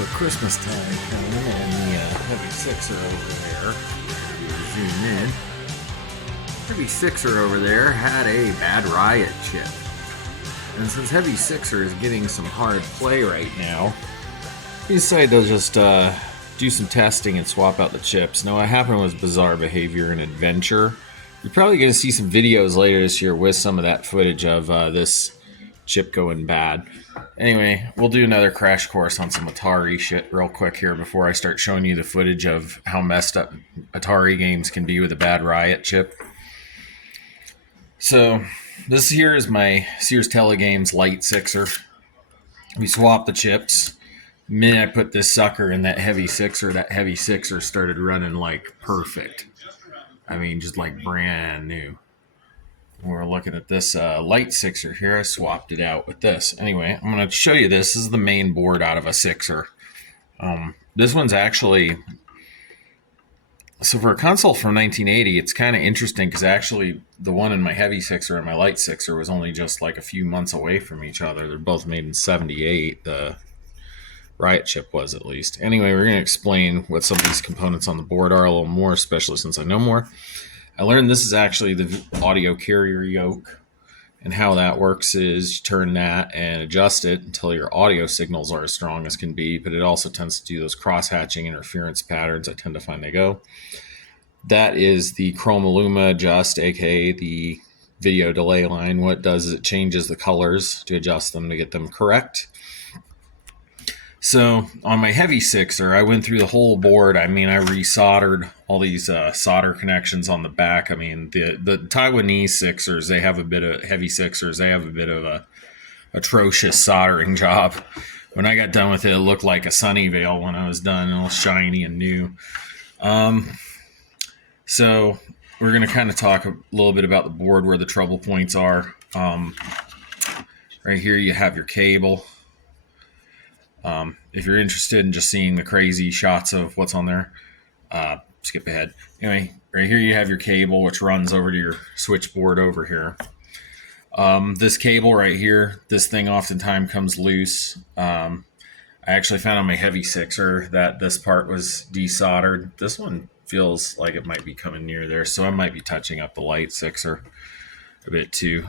so Christmas time coming, and the Heavy Sixer over there, zoom in, Heavy Sixer over there had a Bad RIOT chip. And since Heavy Sixer is getting some hard play right now, we decided to just do some testing and swap out the chips. Now what happened was bizarre behavior and adventure. You're probably going to see some videos later this year with some of that footage of this chip going bad. Anyway, we'll do another crash course on some Atari shit real quick here before I start showing you the footage of how messed up Atari games can be with a Bad RIOT chip. So this here is my Sears Telegames Light Sixer. We swapped the chips. The minute I put this sucker in that Heavy Sixer started running like perfect. I mean, just like brand new. We're looking at this Light Sixer here. I swapped it out with this. Anyway, I'm going to show you this. This is the main board out of a Sixer. This one's actually... So for a console from 1980, it's kind of interesting because actually the one in my Heavy Sixer and my Light Sixer was only just like a few months away from each other. They're both made in 78. The RIOT chip was, at least. Anyway, we're going to explain what some of these components on the board are a little more, especially since I know more. I learned this is actually the audio carrier yoke, and how that works is you turn that and adjust it until your audio signals are as strong as can be, but it also tends to do those cross-hatching interference patterns I tend to find they go. That is the Chroma Luma adjust, aka the video delay line. What it does is it changes the colors to adjust them to get them correct. So on my Heavy Sixer, I went through the whole board. I mean, I resoldered all these solder connections on the back. I mean, the Taiwanese Sixers, they have a bit of Heavy Sixers. They have a bit of a atrocious soldering job. When I got done with it, it looked like a Sunnyvale when I was done, all shiny and new. So we're going to kind of talk a little bit about the board, where the trouble points are. Right here, you have your cable. If you're interested in just seeing the crazy shots of what's on there, skip ahead. Anyway, right here you have your cable, which runs over to your switchboard over here. This cable right here, this thing oftentimes comes loose. I actually found on my Heavy Sixer that this part was desoldered. This one feels like it might be coming near there, so I might be touching up the Light Sixer a bit too.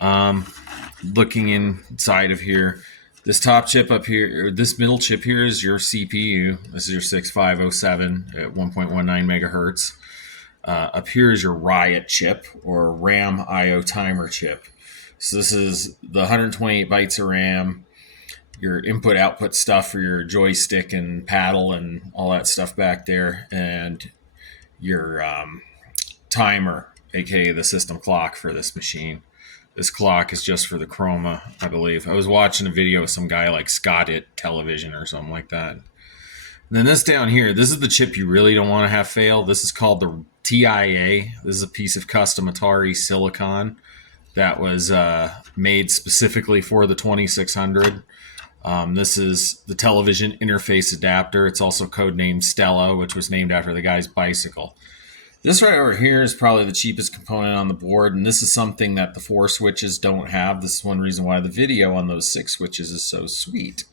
Looking inside of here, this top chip up here, or this middle chip here, is your CPU. This is your 6507 at 1.19 megahertz. Up here is your RIOT chip, or RAM IO timer chip. So this is the 128 bytes of RAM, your input-output stuff for your joystick and paddle and all that stuff back there, and your timer, aka the system clock for this machine. This clock is just for the chroma, I believe. I was watching a video of some guy like Scott It Television or something like that. And then this down here, this is the chip you really don't want to have fail. This is called the TIA. This is a piece of custom Atari silicon that was made specifically for the 2600. This is the television interface adapter. It's also codenamed Stella, which was named after the guy's bicycle. This right over here is probably the cheapest component on the board, and this is something that the 4 switches don't have. This is one reason why the video on those 6 switches is so sweet.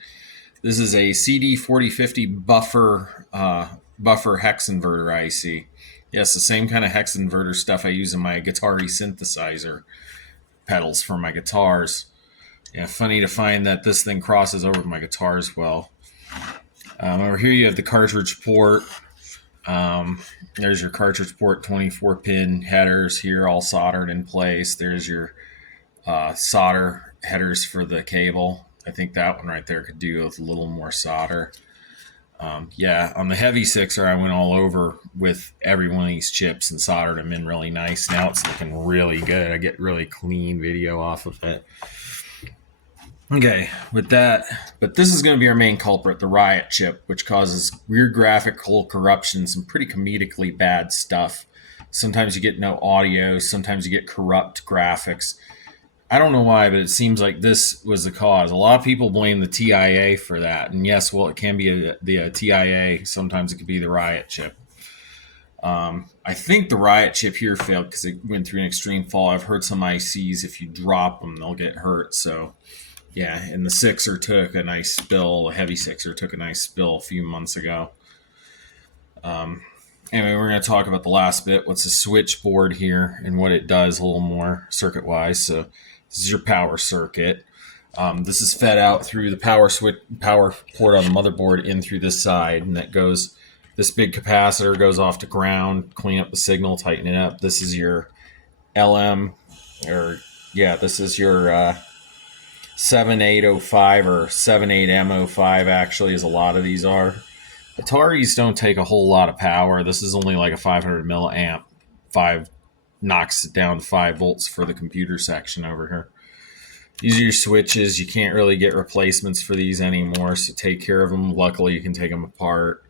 This is a CD4050 buffer hex inverter IC. Yes, the same kind of hex inverter stuff I use in my Atari synthesizer pedals for my guitars. Yeah, funny to find that this thing crosses over my guitars well. Over here you have the cartridge port. There's your cartridge port, 24-pin headers here, all soldered in place. There's your solder headers for the cable. I think that one right there could do with a little more solder. Yeah, on the Heavy Sixer, I went all over with every one of these chips and soldered them in really nice. Now it's looking really good. I get really clean video off of it. Okay, with that, but this is going to be our main culprit, the RIOT chip, which causes weird graphical corruption, some pretty comedically bad stuff. Sometimes you get no audio, sometimes you get corrupt graphics. I don't know why, but it seems like this was the cause. A lot of people blame the TIA for that, and yes, well, it can be the TIA. Sometimes it could be the RIOT chip. I think the RIOT chip here failed because it went through an extreme fall. I've heard some ICs, if you drop them, they'll get hurt, so Yeah, and the Sixer took a nice spill. The heavy Sixer took a nice spill a few months ago. Anyway, we're going to talk about the last bit. What's a switchboard here and what it does a little more circuit wise. So this is your power circuit. This is fed out through the power port on the motherboard in through this side, and that goes. This big capacitor goes off to ground, clean up the signal, tighten it up. This is your LM, or yeah, this is your 7805 or 78M05. Actually, as a lot of these are. Ataris don't take a whole lot of power. This is only like a 500 milliamp. 5 knocks it down to 5 volts for the computer section over here. These are your switches. You can't really get replacements for these anymore, so take care of them. Luckily, you can take them apart.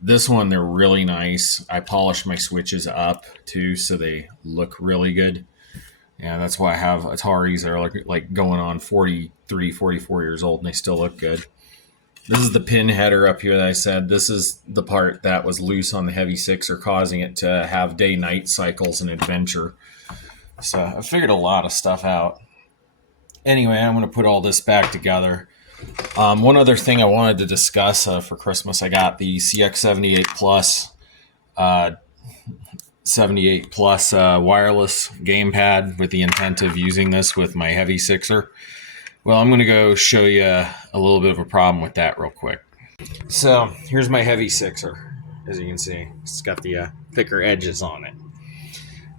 This one, they're really nice. I polish my switches up too, so they look really good. Yeah, that's why I have Ataris that are like going on 43, 44 years old, and they still look good. This is the pin header up here that I said. This is the part that was loose on the heavy Sixer, causing it to have day-night cycles and adventure. So I figured a lot of stuff out. Anyway, I'm going to put all this back together. One other thing I wanted to discuss for Christmas, I got the CX78 Plus 78 Plus wireless gamepad with the intent of using this with my heavy Sixer. Well, I'm going to go show you a little bit of a problem with that real quick. So here's my heavy Sixer. As you can see, it's got the thicker edges on it.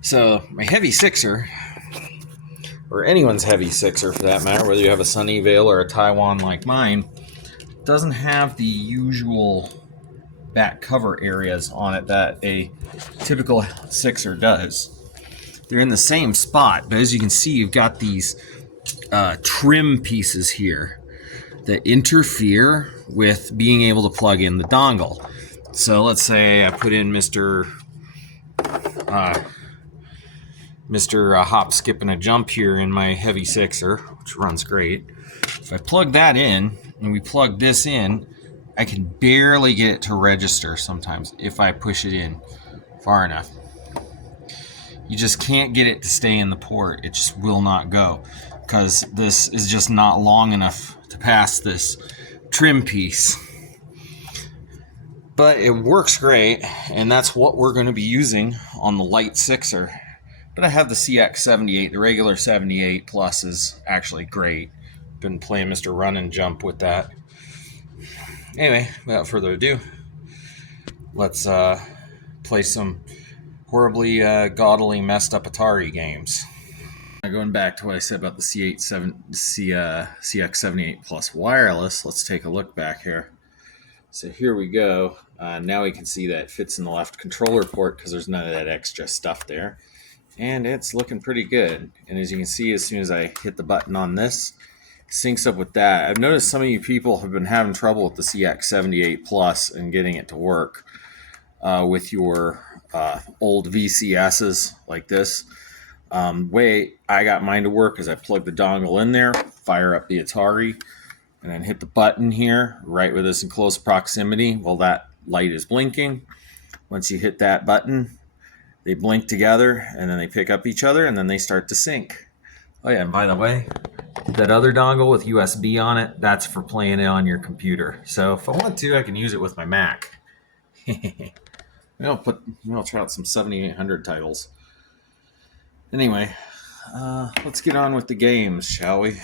So my heavy Sixer, or anyone's heavy Sixer for that matter, whether you have a Sunnyvale or a Taiwan like mine, doesn't have the usual back cover areas on it that a typical Sixer does. They're in the same spot, but as you can see, you've got these trim pieces here that interfere with being able to plug in the dongle. So let's say I put in Mr. Hop, Skip, and a Jump here in my heavy Sixer, which runs great. If I plug that in and we plug this in, I can barely get it to register sometimes if I push it in far enough. You just can't get it to stay in the port. It just will not go because this is just not long enough to pass this trim piece. But it works great, and that's what we're going to be using on the light Sixer. But I have the CX78. The regular 78 Plus is actually great. Been playing Mr. Run and Jump with that. Anyway, without further ado, let's play some horribly, gaudily messed up Atari games. Going back to what I said about the CX78 Plus wireless, let's take a look back here. So here we go. Now we can see that it fits in the left controller port because there's none of that extra stuff there. And it's looking pretty good. And as you can see, as soon as I hit the button on this, it syncs up with that. I've noticed some of you people have been having trouble with the CX78 Plus and getting it to work with your old VCSs like this. Way I got mine to work is I plug the dongle in there, fire up the Atari, and then hit the button here right where this in close proximity. Well, that light is blinking. Once you hit that button, they blink together and then they pick up each other and then they start to sync. Oh yeah, and by the way, that other dongle with USB on it, that's for playing it on your computer. So if I want to, I can use it with my Mac. I'll try out some 7800 titles. Anyway, let's get on with the games, shall we?